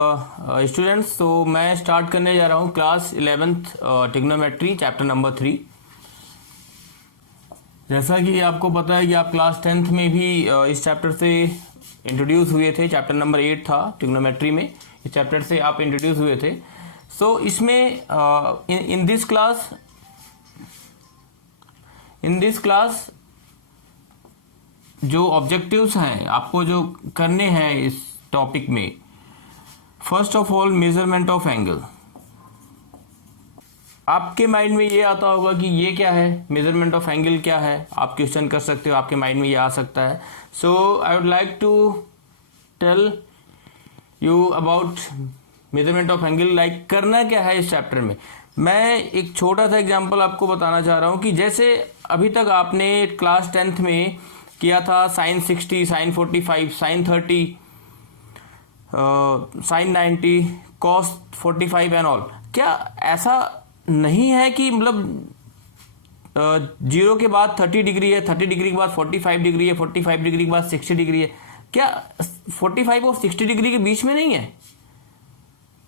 Students, तो मैं start करने जा रहा हूँ class 11th trigonometry chapter number 3। जैसा कि आपको पता है कि आप क्लास 10th में भी इस चैप्टर से इंट्रोड्यूस हुए थे। चैप्टर नंबर 8 था ट्रिग्नोमेट्री में, इस चैप्टर से आप इंट्रोड्यूस हुए थे। सो इसमें इन दिस क्लास जो ऑब्जेक्टिव्स हैं आपको जो करने हैं इस टॉपिक में, first of all measurement of angle. आपके माइंड में ये आता होगा कि ये क्या है, मेजरमेंट ऑफ एंगल क्या है। आप क्वेश्चन कर सकते हो, आपके माइंड में ये आ सकता है। So I would like to tell you about measurement of angle. Like करना क्या है इस चैप्टर में। मैं एक छोटा सा एग्जांपल आपको बताना चाह रहा हूँ कि जैसे अभी तक आपने क्लास 10th में किया था sine 60, sine 45, sine 30, sine 90, cos 45 and all. क्या ऐसा नहीं है कि मतलब 0 के बाद 30 डिग्री है, 30 डिग्री के बाद 45 डिग्री है, 45 डिग्री के बाद 60 डिग्री है? क्या 45 और 60 डिग्री के बीच में नहीं है?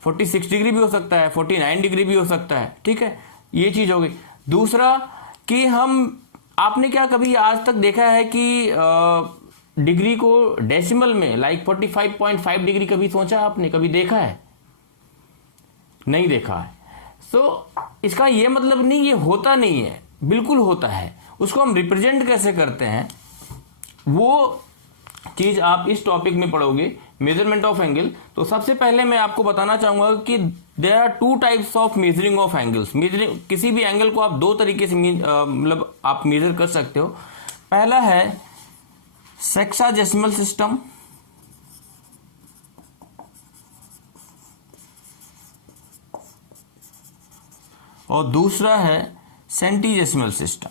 46 डिग्री भी हो सकता है, 49 डिग्री भी हो सकता है। ठीक है, ये चीज हो गई। दूसरा कि आपने क्या कभी आज तक देखा है कि डिग्री को डेसिमल में, लाइक 45.5 डिग्री कभी सोचा आपने, कभी देखा है? नहीं देखा है। सो इसका ये मतलब नहीं ये होता नहीं है, बिल्कुल होता है। उसको हम रिप्रेजेंट कैसे करते हैं वो चीज आप इस टॉपिक में पढ़ोगे, मेजरमेंट ऑफ एंगल। तो सबसे पहले मैं आपको बताना चाहूंगा कि there are 2 types of measuring of angles. Measuring, किसी भी एंगल को आप 2 तरीके से मतलब आप मेजर कर सकते हो। पहला है सेक्साडेसिमल सिस्टम, और दूसरा है सेंटीडेसिमल सिस्टम।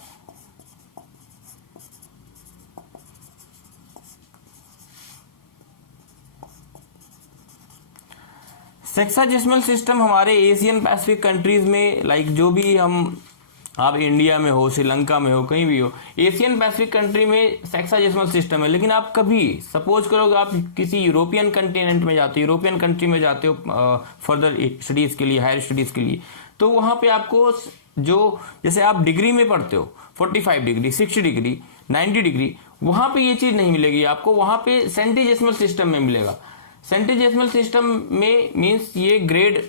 सेक्साडेसिमल सिस्टम हमारे एशियन पैसिफिक कंट्रीज में, लाइक जो भी आप इंडिया में हो, श्रीलंका में हो, कहीं भी हो, एशियन पैसिफिक कंट्री में सेक्साडेसिमल सिस्टम है। लेकिन आप कभी सपोज करोगे आप किसी यूरोपियन कंटिनेंट में जाते हो, यूरोपियन कंट्री में जाते हो फर्दर स्टडीज के लिए, हायर स्टडीज के लिए, तो वहां पे आपको जो जैसे आप डिग्री में पढ़ते हो 45 डिग्री, 60 डिग्री, 90 डिग्री, वहां पे ये चीज नहीं मिलेगी आपको। वहां पे सेंटीडेसिमल सिस्टम में मिलेगा। सेंटीडेसिमल सिस्टम में मींस ये ग्रेड,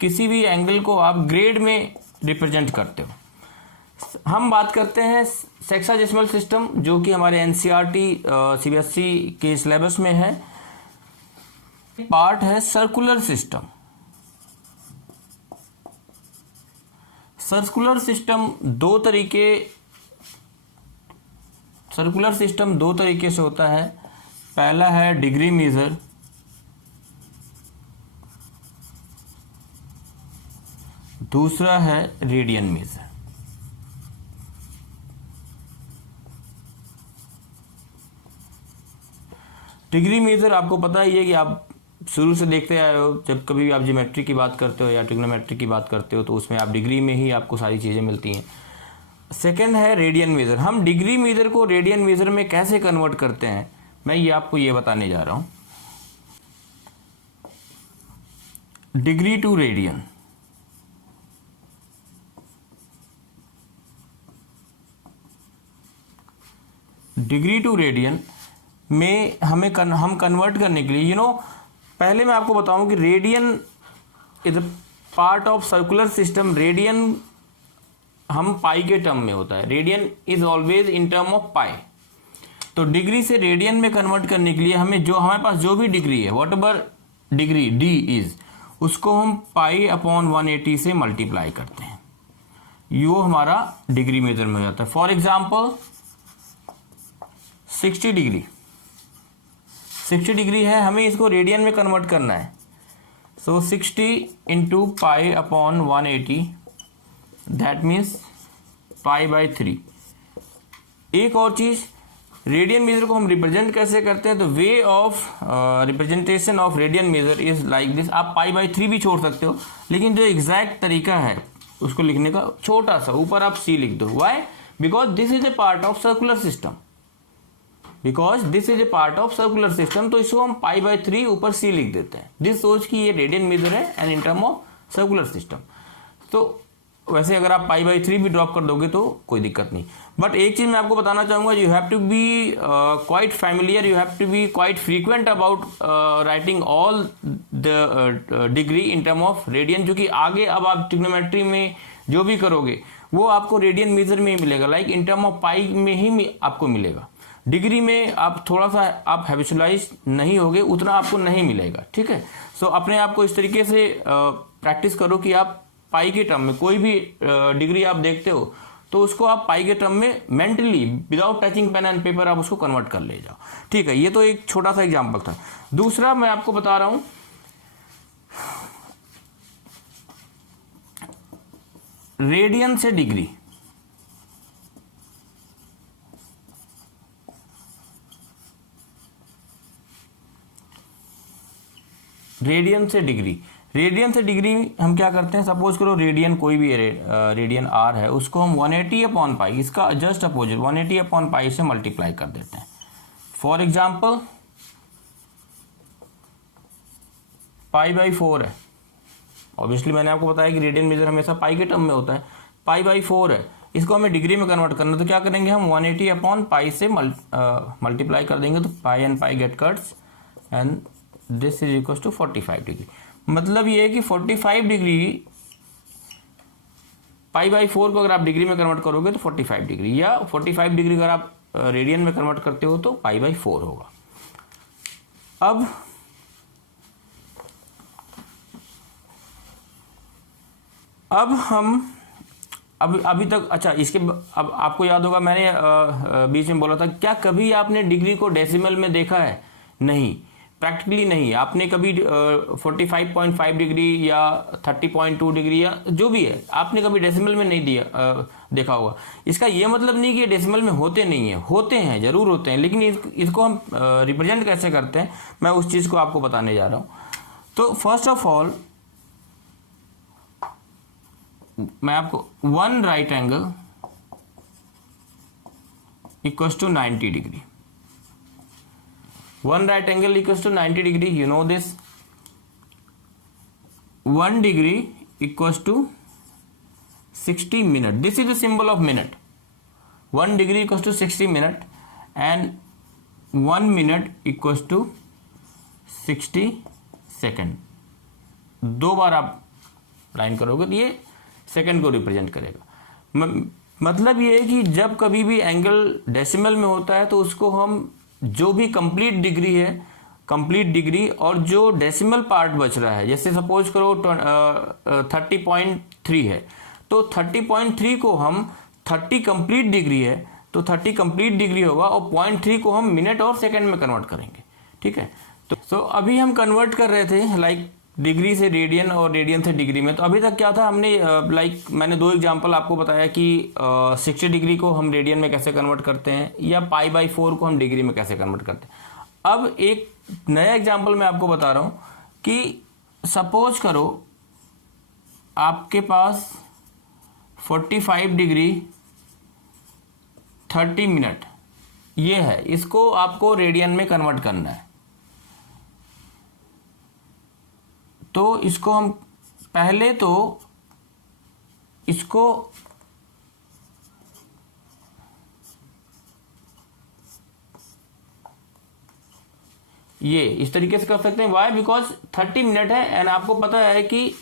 किसी भी एंगल को आप ग्रेड में रिप्रेजेंट करते हो। हम बात करते हैं सेक्साडेसिमल सिस्टम, जो कि हमारे एनसीईआरटी सीबीएसई के सिलेबस में है। पार्ट है सर्कुलर सिस्टम। सर्कुलर सिस्टम दो तरीके से होता है। पहला है डिग्री मेजर, दूसरा है रेडियन मेजर। डिग्री मेजर आपको पता ही है कि आप शुरू से देखते आए हो, जब कभी भी आप ज्योमेट्री की बात करते हो या ट्रिग्नोमेट्री की बात करते हो तो उसमें आप डिग्री में ही आपको सारी चीज़ें मिलती हैं। सेकंड है रेडियन मेजर। हम डिग्री मेजर को रेडियन मेजर में कैसे कन्वर्ट करते हैं, मैं ये आपको ये बताने जा रहा हूँ। Degree to radian. Degree to radian में हम कन्वर्ट करने के लिए पहले मैं आपको बताऊं कि radian is a part of circular system. Radian हम पाई के टर्म में होता है। Radian is always in term of pi. तो डिग्री से रेडियन में कन्वर्ट करने के लिए हमारे पास जो भी डिग्री है, what ever degree D is, उसको हम पाई अपॉन 180 से मल्टीप्लाई करते हैं। यो हमारा डिग्री मेजर में हो जाता है। फॉर एग्जाम्पल 60 डिग्री है, हमें इसको रेडियन में कन्वर्ट करना है। सो 60 into pi upon 180, that means pi by 3। एक और चीज, रेडियन मेजर को हम रिप्रेजेंट कैसे करते हैं, तो way of representation of radian major is like this. आप पाई बाई 3 भी छोड़ सकते हो, लेकिन जो एग्जैक्ट तरीका है उसको लिखने का, छोटा सा ऊपर आप सी लिख दो। Why? Because this is a part of circular system. Because this is a part of circular system, तो इसको हम पाई बाय 3 ऊपर सी लिख देते हैं। दिस सोच कि ये रेडियन मीटर है and in term of circular system. तो वैसे अगर आप पाई बाय 3 भी ड्रॉप कर दोगे तो कोई दिक्कत नहीं। बट एक चीज मैं आपको बताना चाहूंगा, you have to be quite familiar, you have to be quite frequent about writing all the degree in term of radian, जो कि आगे अब आप ट्रिग्नोमेट्री में जो भी करोगे वो आपको रेडियन मीटर में ही मिलेगा, लाइक इन टर्म ऑफ पाई में ही आपको मिलेगा। डिग्री में आप थोड़ा सा आप हैबिचुअलाइज नहीं होगे, उतना आपको नहीं मिलेगा, ठीक है। सो अपने आप को इस तरीके से प्रैक्टिस करो कि आप पाई के टर्म में कोई भी डिग्री आप देखते हो तो उसको आप पाई के टर्म में mentally without touching pen and paper आप उसको कन्वर्ट कर ले जाओ, ठीक है। ये तो एक छोटा सा एग्जांपल था। दूसरा मैं आपको बता रहा हूं, रेडियन से डिग्री। रेडियन से डिग्री, रेडियन से डिग्री हम क्या करते हैं, सपोज करो रेडियन कोई भी रेडियन आर है, उसको हम 180 अपॉन पाई, इसका जस्ट अपोजिट 180 अपॉन पाई से मल्टीप्लाई कर देते हैं। फॉर एग्जांपल पाई बाई 4 है, ऑब्वियसली मैंने आपको बताया कि रेडियन मेजर हमेशा पाई के टर्म में होता है। पाई बाई 4 है, इसको हमें डिग्री में कन्वर्ट करना, तो क्या करेंगे हम 180 अपॉन पाई से मल्टीप्लाई कर देंगे, तो pi and pi get cuts and this is equal to 45 degree. मतलब ये है कि 45 डिग्री पाई बाई 4 को अगर आप डिग्री में कन्वर्ट करोगे तो 45 डिग्री, या 45 डिग्री अगर आप रेडियन में कन्वर्ट करते हो तो पाई बाई 4 होगा। अब हम अभी तक, अच्छा इसके अब आपको याद होगा मैंने बीच में बोला था, क्या कभी आपने डिग्री को डेसिमल में देखा है? नहीं, प्रैक्टिकली नहीं। आपने कभी 45.5 डिग्री या 30.2 डिग्री या जो भी है आपने कभी डेसिमल में नहीं देखा होगा। इसका ये मतलब नहीं कि ये डेसिमल में होते नहीं है, होते हैं, जरूर होते हैं, लेकिन इसको हम रिप्रेजेंट कैसे करते हैं मैं उस चीज़ को आपको बताने जा रहा हूँ। तो फर्स्ट ऑफ ऑल मैं आपको 1 right angle equals to 90 degree, 1 right angle equals to 90 degree, you know this. 1 degree equals to 60 minute. This is the symbol of minute. 1 degree equals to 60 minute and 1 minute equals to 60 second. 2 बार आप line करोगे तो ये second को represent करेगा। मतलब ये है कि जब कभी भी एंगल डेसिमल में होता है तो उसको हम जो भी कंप्लीट डिग्री है, कंप्लीट डिग्री और जो डेसिमल पार्ट बच रहा है, जैसे सपोज करो 30.3 है तो 30.3 को हम 30 कंप्लीट डिग्री है तो 30 कंप्लीट डिग्री होगा और 0.3 को हम मिनट और सेकंड में कन्वर्ट करेंगे, ठीक है। तो अभी हम कन्वर्ट कर रहे थे लाइक डिग्री से रेडियन और रेडियन से डिग्री में। तो अभी तक क्या था, हमने लाइक मैंने 2 एग्जांपल आपको बताया कि 60 डिग्री को हम रेडियन में कैसे कन्वर्ट करते हैं या पाई बाई 4 को हम डिग्री में कैसे कन्वर्ट करते हैं। अब एक नया एग्जांपल मैं आपको बता रहा हूं कि सपोज करो आपके पास 45 डिग्री 30 मिनट ये है, इसको आपको रेडियन में कन्वर्ट करना है। तो इसको हम पहले तो इसको ये इस तरीके से कर सकते हैं। वाई? बिकॉज 30 मिनट है एंड आपको पता है कि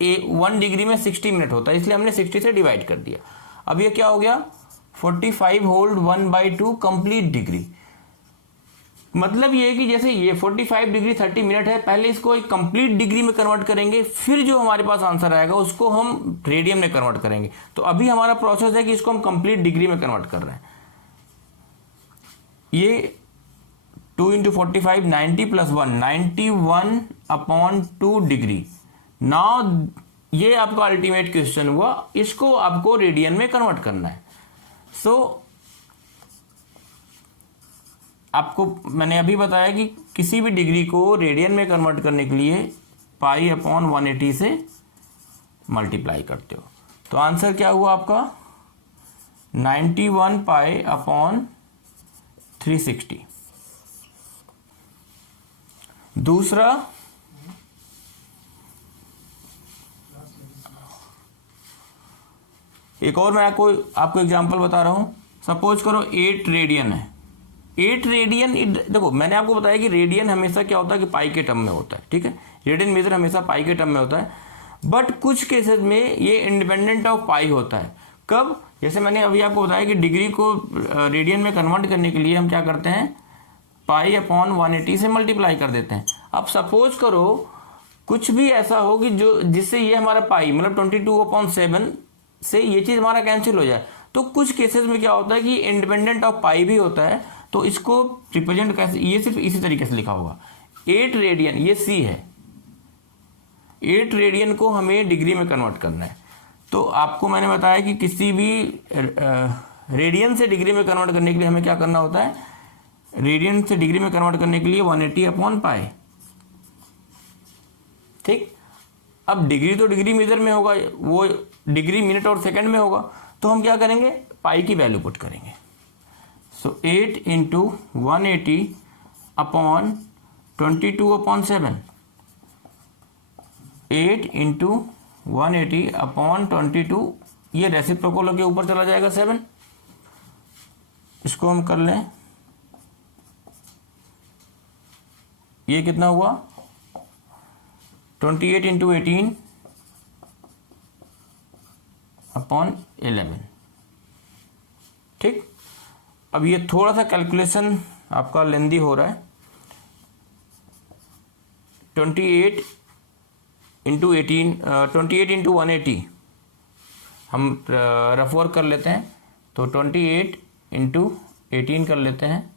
1 डिग्री में 60 मिनट होता है, इसलिए हमने 60 से डिवाइड कर दिया। अब ये क्या हो गया 45 होल्ड 1/2 कंप्लीट डिग्री। मतलब ये है कि जैसे ये 45 डिग्री 30 मिनट है, पहले इसको एक कंप्लीट डिग्री में कन्वर्ट करेंगे, फिर जो हमारे पास आंसर आएगा उसको हम रेडियन में कन्वर्ट करेंगे। तो अभी हमारा प्रोसेस है कि इसको हम कंप्लीट डिग्री में कन्वर्ट कर रहे हैं। ये 2 × 45 90 + 1 91/2 डिग्री। नाउ ये आपका अल्टीमेट क्वेश्चन हुआ, इसको आपको रेडियन में कन्वर्ट करना है। सो आपको मैंने अभी बताया कि किसी भी डिग्री को रेडियन में कन्वर्ट करने के लिए π/180 से मल्टीप्लाई करते हो। तो आंसर क्या हुआ आपका 91 π/80 360। दूसरा एक और मैं आपको एग्जांपल बता रहा हूं। सपोज करो 8 रेडियन है। 8 रेडियन, देखो मैंने आपको बताया कि रेडियन हमेशा क्या होता है कि पाई के टर्म में होता है, ठीक है। रेडियन मेजर हमेशा पाई के टर्म में होता है, बट कुछ केसेस में ये इंडिपेंडेंट ऑफ पाई होता है। कब? जैसे मैंने अभी आपको बताया कि डिग्री को रेडियन में कन्वर्ट करने के लिए हम क्या करते हैं, पाई अपॉन 180 से मल्टीप्लाई कर देते हैं। अब सपोज करो कुछ भी ऐसा हो कि जो जिससे ये हमारा पाई मतलब 22/7 से ये चीज हमारा कैंसिल हो जाए, तो कुछ केसेस में क्या होता है कि इंडिपेंडेंट ऑफ पाई भी होता है। तो इसको रिप्रेजेंट कैसे, ये सिर्फ इसी तरीके से लिखा होगा। 8 रेडियन, ये सी है, 8 रेडियन को हमें डिग्री में कन्वर्ट करना है। तो आपको मैंने बताया कि किसी भी रेडियन से डिग्री में कन्वर्ट करने के लिए हमें क्या करना होता है, रेडियन से डिग्री में कन्वर्ट करने के लिए 180 अपॉन पाई, ठीक। अब डिग्री तो डिग्री मीटर में होगा, वो डिग्री मिनट और सेकंड में होगा, तो हम क्या करेंगे, पाई की वैल्यू पुट करेंगे। सो 8 इंटू 180 अपॉन 22/7, 8 इंटू 180 अपॉन 22, ये रेसिप्रोकल के ऊपर चला जाएगा 7। इसको हम कर लें, ये कितना हुआ, 28 इंटू 18 अपॉन 11, ठीक। अब ये थोड़ा सा कैलकुलेशन आपका लेंदी हो रहा है। 28 इंटू 18, 28 इंटू 180 हम रफ वर्क कर लेते हैं, तो 28 इंटू 18 कर लेते हैं।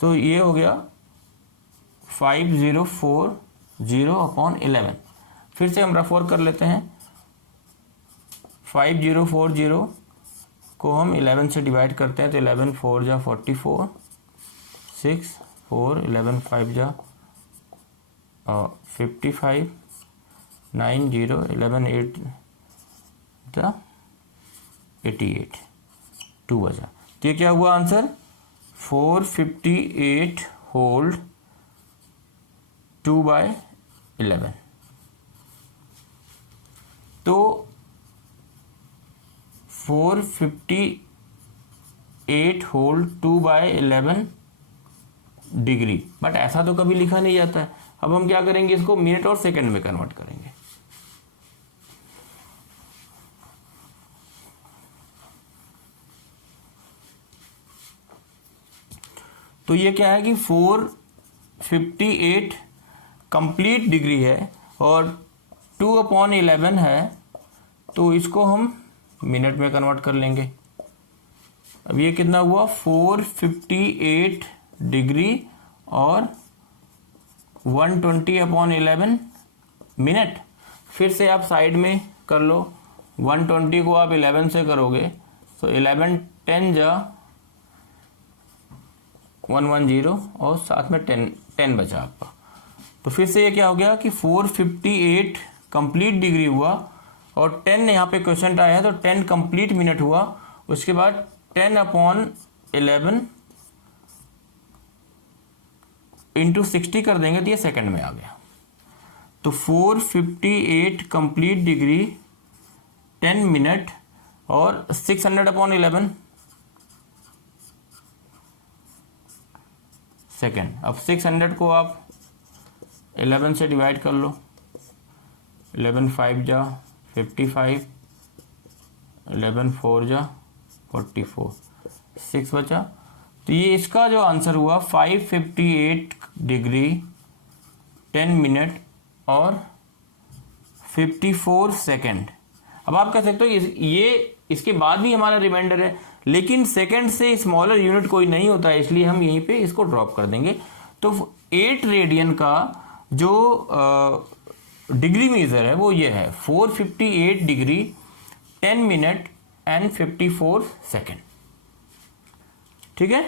तो ये हो गया 5040 अपॉन 11। फिर से हम रफ वर्क कर लेते हैं। 5040 को हम 11 से डिवाइड करते हैं, तो 11 4 जा 44, 6 4 11 5 जा 55, 9 0 11 8 जा 88, 2 बजा। तो ये क्या हुआ आंसर, 458 होल 2/11। तो 458 होल 2/11 डिग्री, बट ऐसा तो कभी लिखा नहीं जाता है। अब हम क्या करेंगे, इसको मिनट और सेकंड में कन्वर्ट करेंगे। तो ये क्या है कि 458 कंप्लीट डिग्री है और 2/11 है, तो इसको हम मिनट में कन्वर्ट कर लेंगे। अब ये कितना हुआ, 458 डिग्री और 120/11 मिनट। फिर से आप साइड में कर लो, 120 को आप 11 से करोगे, तो 11 10 जा 110 और साथ में 10 बचा आपका। तो फिर से ये क्या हो गया कि 458 कंप्लीट डिग्री हुआ और 10 यहाँ पे क्वेश्चन आया है, तो 10 कंप्लीट मिनट हुआ। उसके बाद 10/11 इंटू 60 कर देंगे, तो ये सेकंड में आ गया। तो 458 कंप्लीट डिग्री 10 मिनट और 600/11 सेकेंड। अब 600 को आप 11 से डिवाइड कर लो, 11 5 जा 55, 11 4 जा 44, 6 बचा। तो ये इसका जो आंसर हुआ 558 डिग्री 10 मिनट और 54 सेकेंड। अब आप कह सकते हो ये इसके बाद भी हमारा रिमाइंडर है, लेकिन सेकंड से स्मॉलर यूनिट कोई नहीं होता है, इसलिए हम यहीं पे इसको ड्रॉप कर देंगे। तो 8 रेडियन का जो डिग्री मेजर है वो ये है 458 डिग्री 10 मिनट एंड 54 सेकेंड, ठीक है।